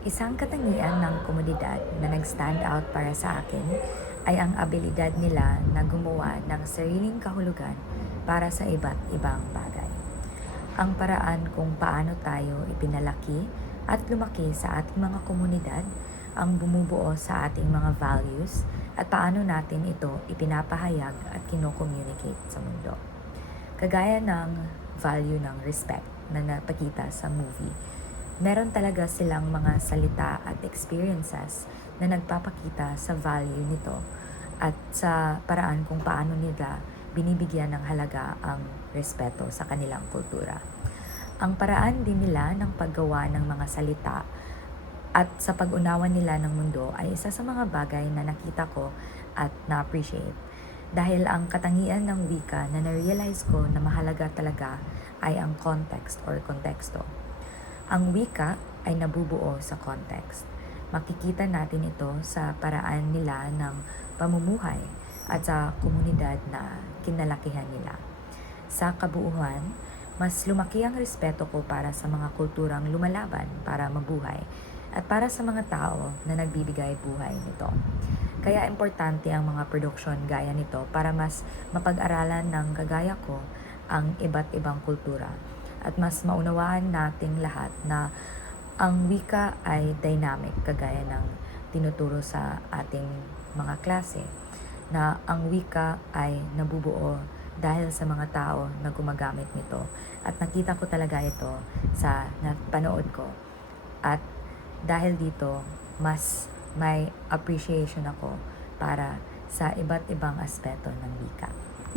Isang katangian ng komunidad na nag-stand out para sa akin ay ang abilidad nila na gumawa ng sariling kahulugan para sa iba't ibang bagay. Ang paraan kung paano tayo ipinalaki at lumaki sa ating mga komunidad ang bumubuo sa ating mga values at paano natin ito ipinapahayag at kino-communicate sa mundo. Kagaya ng value ng respect na napakita sa movie, meron talaga silang mga salita at experiences na nagpapakita sa value nito at sa paraan kung paano nila binibigyan ng halaga ang respeto sa kanilang kultura. Ang paraan din nila ng paggawa ng mga salita at sa pag-unawa nila ng mundo ay isa sa mga bagay na nakita ko at na-appreciate. Dahil ang katangian ng wika na na-realize ko na mahalaga talaga ay ang context or konteksto. Ang wika ay nabubuo sa context. Makikita natin ito sa paraan nila ng pamumuhay at sa komunidad na kinalakihan nila. Sa kabuuan, mas lumaki ang respeto ko para sa mga kulturang lumalaban para mabuhay at para sa mga tao na nagbibigay buhay nito. Kaya importante ang mga produksyon gaya nito para mas mapag-aralan ng kagaya ko ang iba't ibang kultura at mas maunawaan nating lahat na ang wika ay dynamic kagaya ng tinuturo sa ating mga klase, na ang wika ay nabubuo dahil sa mga tao na gumagamit nito at nakita ko talaga ito sa napanood ko at dahil dito mas may appreciation ako para sa iba't ibang aspeto ng wika.